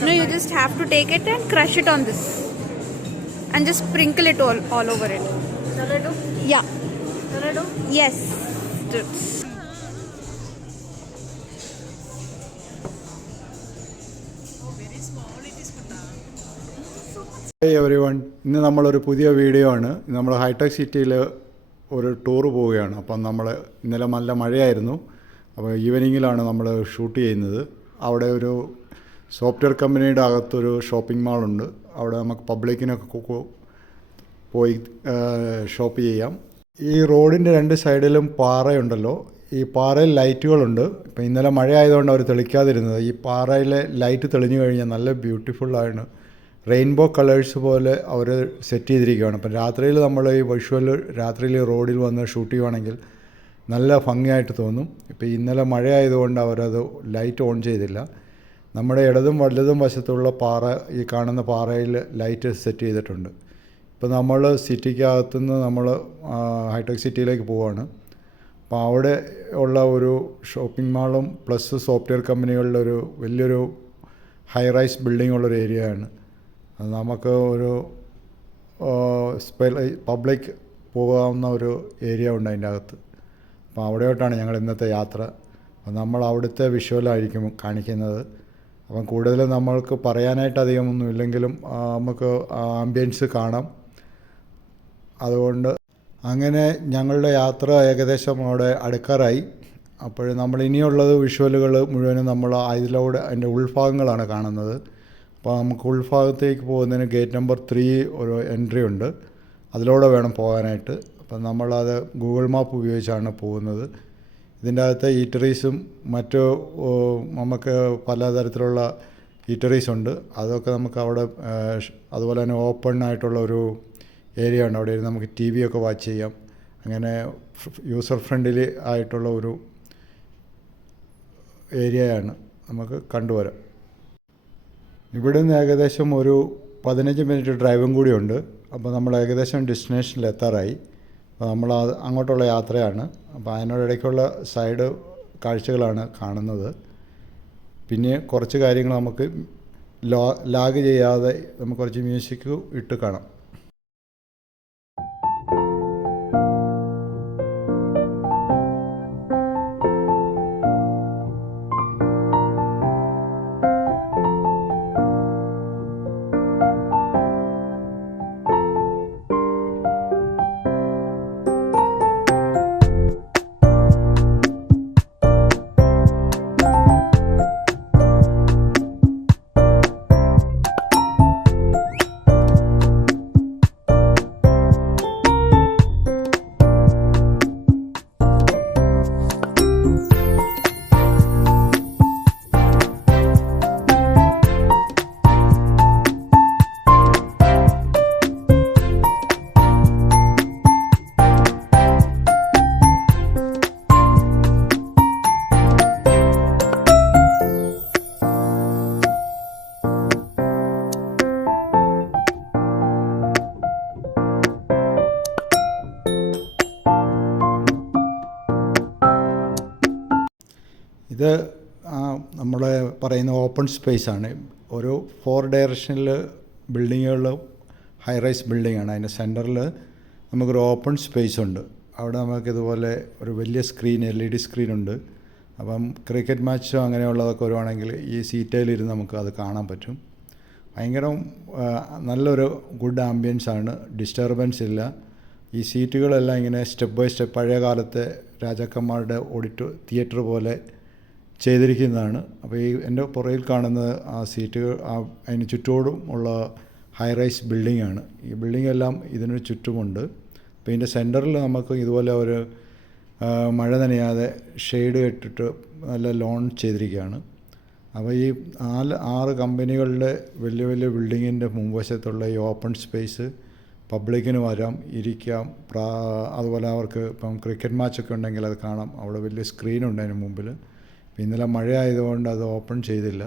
No, you just have to take it and crush it on this. And just sprinkle it all over it. Shall I do? Yeah. Shall I do? Yes. Hey everyone, ഇന്ന് നമ്മളൊരു പുതിയ video ആണ്. നമ്മൾ hi tech സിറ്റിയിൽ ഒരു tour പോവുകയാണ്. അപ്പം നമ്മൾ ഇന്നലെ നല്ല മഴയായിരുന്നു. അപ്പോൾ ഈവനിങ്ങിലാണ് നമ്മൾ ഷൂട്ട് ചെയ്യുന്നത്. അവിടെ ഒരു സോഫ്റ്റ്വെയർ കമ്പനിയുടെ അകത്തൊരു ഷോപ്പിംഗ് മാളുണ്ട്. അവിടെ നമുക്ക് പബ്ലിക്കിനൊക്കെ പോയി ഷോപ്പ് ചെയ്യാം. ഈ റോഡിൻ്റെ രണ്ട് സൈഡിലും പാറയുണ്ടല്ലോ, ഈ പാറയിൽ ലൈറ്റുകളുണ്ട്. ഇപ്പം ഇന്നലെ മഴ ആയതുകൊണ്ട് അവർ തെളിക്കാതിരുന്നത്. ഈ പാറയിലെ ലൈറ്റ് തെളിഞ്ഞു കഴിഞ്ഞാൽ നല്ല ബ്യൂട്ടിഫുള്ളാണ്. റെയിൻബോ കളേഴ്സ് പോലെ അവർ സെറ്റ് ചെയ്തിരിക്കുകയാണ്. അപ്പം രാത്രിയിൽ നമ്മൾ ഈ വിഷ്വൽ രാത്രിയിൽ റോഡിൽ വന്ന് ഷൂട്ട് ചെയ്യുവാണെങ്കിൽ നല്ല ഭംഗിയായിട്ട് തോന്നും. ഇപ്പോൾ ഇന്നലെ മഴയായതുകൊണ്ട് അവരത് ലൈറ്റ് ഓൺ ചെയ്തില്ല. നമ്മുടെ ഇടതും വലതും വശത്തുള്ള പാറ, ഈ കാണുന്ന പാറയിൽ ലൈറ്റ് സെറ്റ് ചെയ്തിട്ടുണ്ട്. ഇപ്പോൾ നമ്മൾ സിറ്റിക്കകത്തുനിന്ന് നമ്മൾ ഹൈടെക് സിറ്റിയിലേക്ക് പോവുകയാണ്. അപ്പോൾ അവിടെ ഉള്ള ഒരു ഷോപ്പിംഗ് മാളും പ്ലസ് സോഫ്റ്റ്വെയർ കമ്പനികളുടെ ഒരു വലിയൊരു ഹൈ റൈസ് ബിൽഡിംഗ് ഉള്ളൊരു ഏരിയയാണ്. അത് നമുക്ക് ഒരു പബ്ലിക് പോകാവുന്ന ഒരു ഏരിയ ഉണ്ട് അതിൻ്റെ അകത്ത്. അപ്പോൾ അവിടെയോട്ടാണ് ഞങ്ങൾ ഇന്നത്തെ യാത്ര. അപ്പോൾ നമ്മൾ അവിടുത്തെ വിഷ്വലായിരിക്കും കാണിക്കുന്നത്. അപ്പം കൂടുതലും നമ്മൾക്ക് പറയാനായിട്ട് അധികമൊന്നും ഇല്ലെങ്കിലും നമുക്ക് ആംബിയൻസ് കാണാം. അതുകൊണ്ട് അങ്ങനെ ഞങ്ങളുടെ യാത്ര ഏകദേശം അവിടെ അടുക്കാറായി. അപ്പോൾ നമ്മൾ ഇനിയുള്ളത് വിഷ്വലുകൾ മുഴുവനും നമ്മൾ അതിലൂടെ അതിൻ്റെ ഉൾഭാഗങ്ങളാണ് കാണുന്നത്. അപ്പോൾ നമുക്ക് ഉൾഭാഗത്തേക്ക് പോകുന്നതിന് ഗേറ്റ് നമ്പർ 3 ഒരു എൻട്രി ഉണ്ട്. അതിലൂടെ വേണം പോകാനായിട്ട്. അപ്പം നമ്മളത് ഗൂഗിൾ മാപ്പ് ഉപയോഗിച്ചാണ് പോകുന്നത്. ഇതിൻ്റെ അകത്ത് ഈറ്ററീസും മറ്റു നമുക്ക് പലതരത്തിലുള്ള ഈറ്ററീസ് ഉണ്ട്. അതൊക്കെ നമുക്ക് അവിടെ, അതുപോലെ തന്നെ ഓപ്പൺ ആയിട്ടുള്ള ഒരു ഏരിയ ഉണ്ട്. അവിടെ നമുക്ക് TV ഒക്കെ വാച്ച് ചെയ്യാം. അങ്ങനെ യൂസർ ഫ്രണ്ട്ലി ആയിട്ടുള്ള ഒരു ഏരിയയാണ്. നമുക്ക് കണ്ടുവരാം. ഇവിടെ നിന്ന് ഏകദേശം ഒരു 15 മിനിറ്റ് ഡ്രൈവും കൂടിയുണ്ട്. അപ്പോൾ നമ്മൾ ഏകദേശം ഡെസ്റ്റിനേഷനിൽ എത്താറായി. അപ്പോൾ നമ്മൾ അങ്ങോട്ടുള്ള യാത്രയാണ്. അപ്പോൾ അതിനോടിടയ്ക്കുള്ള സൈഡ് കാഴ്ചകളാണ് കാണുന്നത്. പിന്നെ കുറച്ച് കാര്യങ്ങൾ നമുക്ക് ലാഗ് ചെയ്യാതെ നമുക്ക് കുറച്ച് മ്യൂസിക് ഇട്ട് കാണാം. ഇത് നമ്മൾ പറയുന്ന ഓപ്പൺ സ്പേസാണ്. ഒരു 4 ഡയറക്ഷനിൽ ബിൽഡിങ്ങുകൾ, ഹൈ റൈസ് ബിൽഡിങ്ങാണ്. അതിൻ്റെ സെൻറ്ററിൽ നമുക്കൊരു ഓപ്പൺ സ്പേസ് ഉണ്ട്. അവിടെ നമുക്കിതുപോലെ ഒരു വലിയ സ്ക്രീൻ, LED സ്ക്രീനുണ്ട്. അപ്പം ക്രിക്കറ്റ് മാച്ചോ അങ്ങനെയുള്ളതൊക്കെ വരുവാണെങ്കിൽ ഈ സീറ്റയിലിരുന്ന് നമുക്ക് അത് കാണാൻ പറ്റും. ഭയങ്കര നല്ലൊരു ഗുഡ് ആംബിയൻസ് ആണ്. ഡിസ്റ്റർബൻസ് ഇല്ല. ഈ സീറ്റുകളെല്ലാം ഇങ്ങനെ സ്റ്റെപ്പ് ബൈ സ്റ്റെപ്പ് പഴയ കാലത്തെ രാജാക്കന്മാരുടെ തിയേറ്റർ പോലെ ചെയ്തിരിക്കുന്നതാണ്. അപ്പോൾ ഈ എൻ്റെ പുറകിൽ കാണുന്നത് ആ സീറ്റുകൾ, അതിന് ചുറ്റോടും ഉള്ള ഹൈ റൈസ് ബിൽഡിങ്ങാണ്. ഈ ബിൽഡിംഗ് എല്ലാം ഇതിന് ചുറ്റുമുണ്ട്. അപ്പോൾ ഇതിൻ്റെ സെൻറ്ററിൽ നമുക്ക് ഇതുപോലെ ഒരു മഴ നനയാതെ ഷെയ്ഡ് ഇട്ടിട്ട് നല്ല ലോൺ ചെയ്തിരിക്കുകയാണ്. അപ്പോൾ ഈ 6 കമ്പനികളുടെ വലിയ വലിയ ബിൽഡിങ്ങിൻ്റെ മുൻവശത്തുള്ള ഈ ഓപ്പൺ സ്പേസ് പബ്ലിക്കിന് വരാം, ഇരിക്കാം. അതുപോലെ അവർക്ക് ഇപ്പം ക്രിക്കറ്റ് മാച്ചൊക്കെ ഉണ്ടെങ്കിൽ അത് കാണാം. അവിടെ വലിയ സ്ക്രീനുണ്ട് അതിന് മുമ്പിൽ. ഇന്നലെ മഴ ആയതുകൊണ്ട് അത് ഓപ്പൺ ചെയ്തില്ല.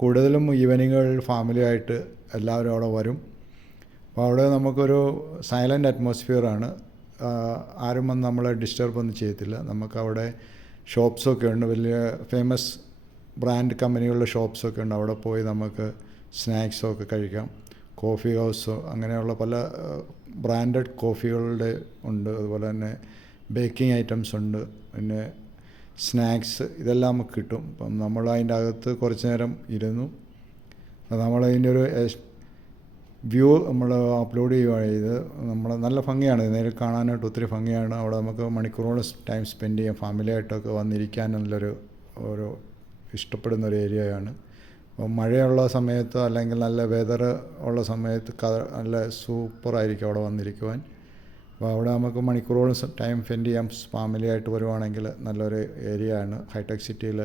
കൂടുതലും ഈവനിങ്ങുകളിൽ ഫാമിലിയായിട്ട് എല്ലാവരും അവിടെ വരും. അപ്പോൾ അവിടെ നമുക്കൊരു സൈലൻ്റ് അറ്റ്മോസ്ഫിയറാണ്. ആരും വന്ന് നമ്മളെ ഡിസ്റ്റർബ് ഒന്നും ചെയ്യത്തില്ല. നമുക്കവിടെ ഷോപ്സൊക്കെ ഉണ്ട്. വലിയ ഫേമസ് ബ്രാൻഡ് കമ്പനികളുടെ ഷോപ്സൊക്കെ ഉണ്ട്. അവിടെ പോയി നമുക്ക് സ്നാക്സൊക്കെ കഴിക്കാം. കോഫി ഹൗസോ അങ്ങനെയുള്ള പല ബ്രാൻഡഡ് കോഫികളുടെ ഉണ്ട്. അതുപോലെ തന്നെ ബേക്കിംഗ് ഐറ്റംസ് ഉണ്ട്, പിന്നെ സ്നാക്സ്, ഇതെല്ലാം നമുക്ക് കിട്ടും. അപ്പം നമ്മൾ അതിൻ്റെ അകത്ത് കുറച്ച് നേരം ഇരുന്നു. നമ്മളതിൻ്റെ ഒരു വ്യൂ നമ്മൾ അപ്ലോഡ് ചെയ്യുകയാണ് ചെയ്ത്. നമ്മൾ നല്ല ഭംഗിയാണ്, നേരിൽ കാണാനായിട്ട് ഒത്തിരി ഭംഗിയാണ്. അവിടെ നമുക്ക് മണിക്കൂറോളം ടൈം സ്പെൻഡ് ചെയ്യാം. ഫാമിലിയായിട്ടൊക്കെ വന്നിരിക്കാൻ നല്ലൊരു ഇഷ്ടപ്പെടുന്നൊരു ഏരിയയാണ്. അപ്പോൾ മഴയുള്ള സമയത്ത് അല്ലെങ്കിൽ നല്ല വെതർ ഉള്ള സമയത്ത് നല്ല സൂപ്പറായിരിക്കും അവിടെ വന്നിരിക്കുവാൻ. അപ്പോൾ അവിടെ നമുക്ക് മണിക്കൂറോളം ടൈം സ്പെൻഡ് ചെയ്യാം. ഫാമിലിയായിട്ട് വരുവാണെങ്കിൽ നല്ലൊരു ഏരിയയാണ്, ഹൈടെക് സിറ്റിയിൽ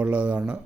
ഉള്ളതാണ്.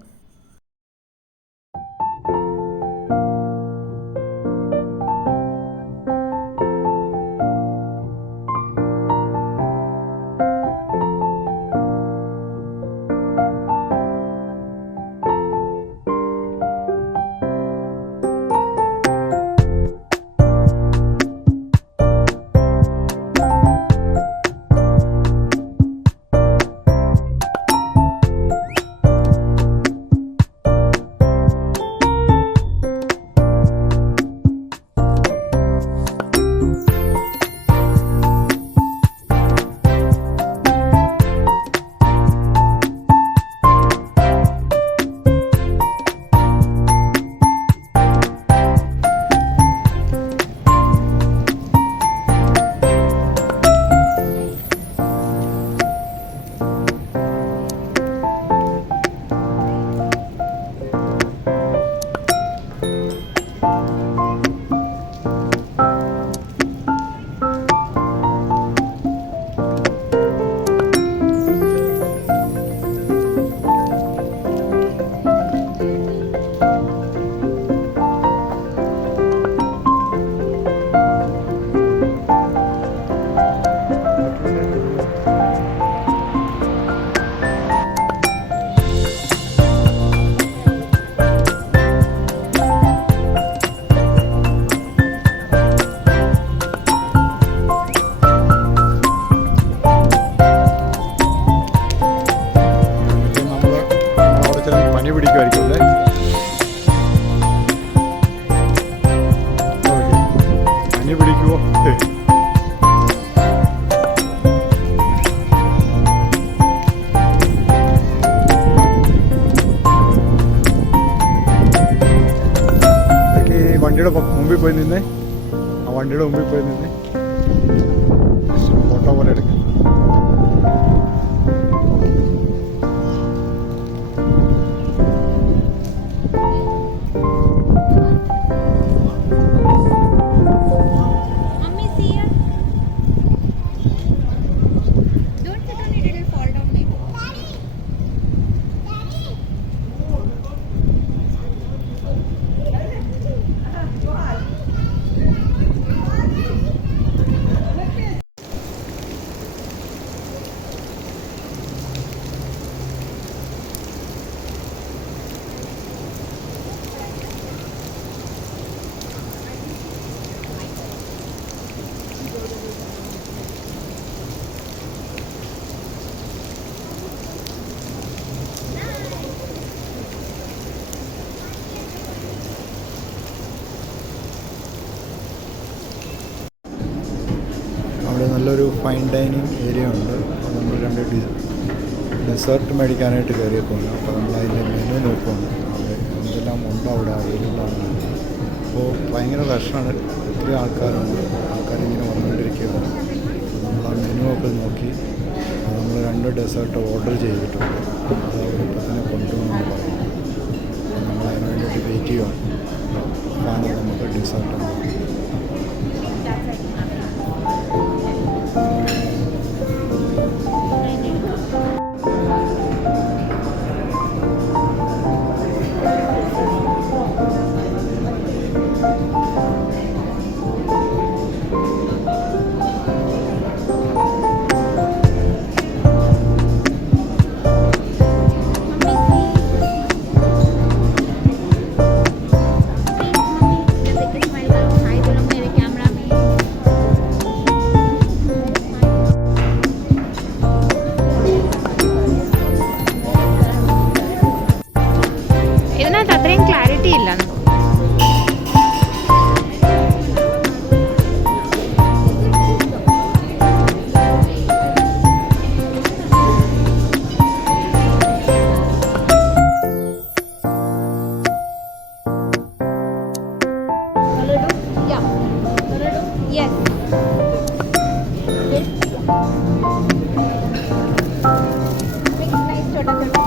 പനി പിടിക്കുമായിരിക്കും അല്ലേ? പനി പിടിക്കുമോ? വണ്ടിയുടെ മുമ്പിൽ പോയി നിന്നേ, ആ വണ്ടിയുടെ മുമ്പിൽ പോയി നിന്നേ, ഫോട്ടോ പോലെ എടുക്കാം. അവിടെ നല്ലൊരു ഫൈൻ ഡൈനിങ് ഏരിയ ഉണ്ട്. അപ്പോൾ നമ്മൾ രണ്ട് ഡെസേർട്ട് മേടിക്കാനായിട്ട് കയറിയപ്പോൾ, അപ്പോൾ നമ്മൾ അതിൻ്റെ മെനു നോക്കുകയാണ്. അവിടെ എന്തെല്ലാം ഉണ്ട് അവിടെ അവൈലബിൾ ആണ്. അപ്പോൾ ഭയങ്കര റഷാണ്, ഒത്തിരി ആൾക്കാരിങ്ങനെ വന്നുകൊണ്ടിരിക്കുകയാണ്. നമ്മൾ ആ മെനു ഒക്കെ നോക്കി നമ്മൾ 2 ഡെസേർട്ട് ഓർഡർ ചെയ്തിട്ടുണ്ട്. അത് അവരിപ്പോൾ തന്നെ കൊണ്ടുവന്ന് പറയുന്നു. അപ്പോൾ നമ്മൾ അതിന് വേണ്ടിയിട്ട് വെയിറ്റ് ചെയ്യുകയാണ്. അതാണ് നമുക്ക് ഡെസേർട്ട് നോക്കി. ഇതിനകത്ത് അത്രയും ക്ലാരിറ്റി ഇല്ല. Yes. Make nice छोटा छोटा.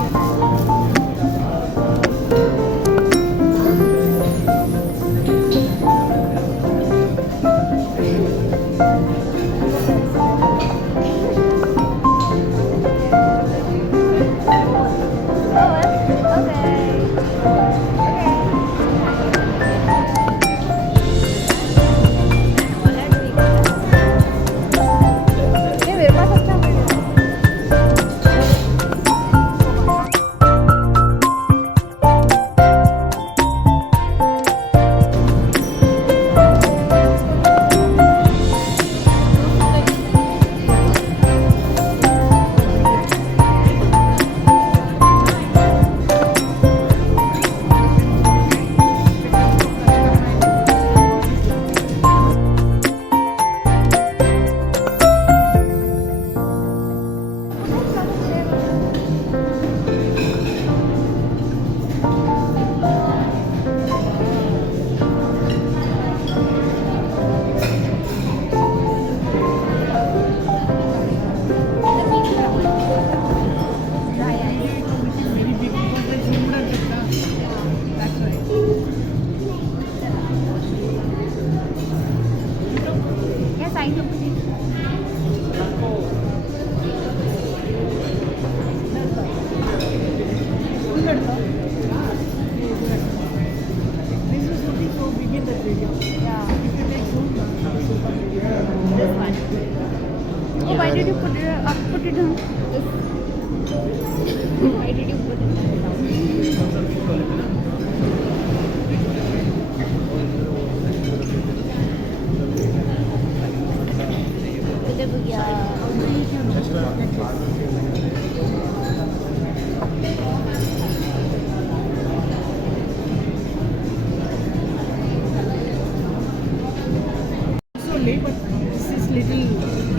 Oh, why did you put it up? Put it down. Why did you put it down?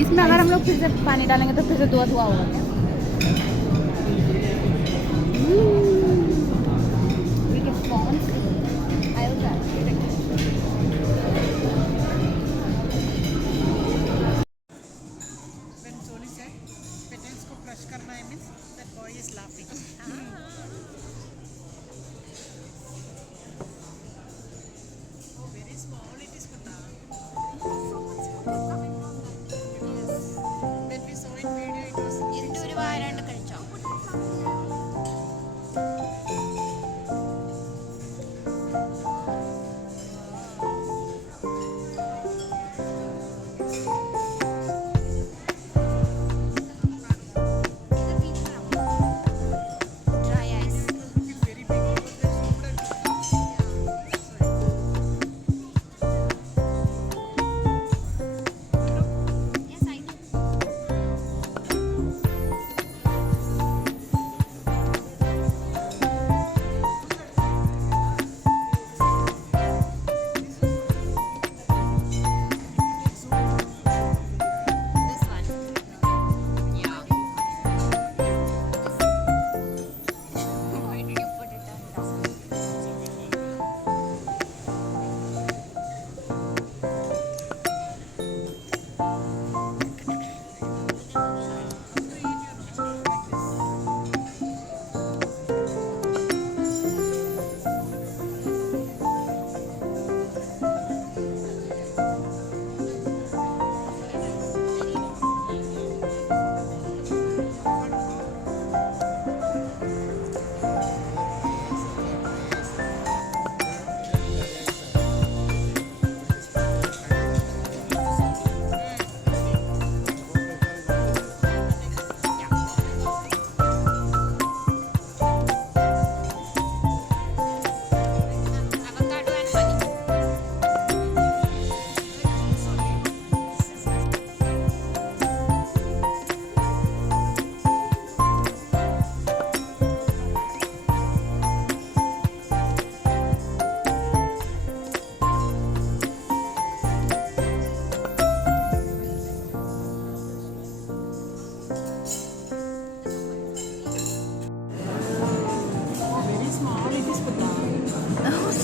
इसमें अगर हम लोग फिर से पानी डालेंगे तो फिर से धुआं धुआं होगा क्या? When Soli said petals को crush करना है means that boy is laughing. Oh, very small it is Kunta. When we saw in video, it was big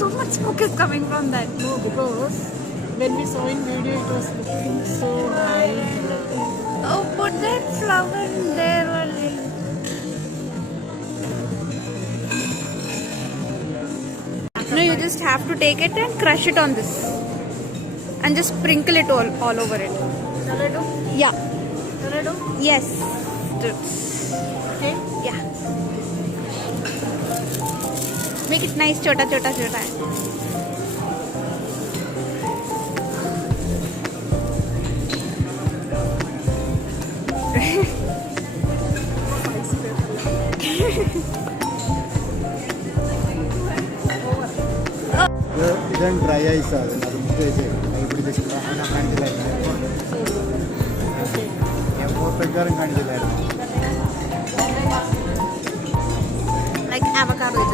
So much smoke is coming from that. No, because when we saw in video, it was looking so high. Oh, put that flower in there only. No, you just have to take it and crush it on this. And just sprinkle it all over it. Shall I do? Yeah. Shall I do? Yes. Okay. Yeah. Make it nice, chota chota chota. ഇതാണ് dry ice ആണ് അത് പ്രത്യേകിച്ച് പിടിച്ചിട്ട് അങ്ങനെ കാണിച്ചില്ലായിരുന്നു എയർപോർട്ടേക്കാരും കാണിച്ചില്ലായിരുന്നു Like avocado.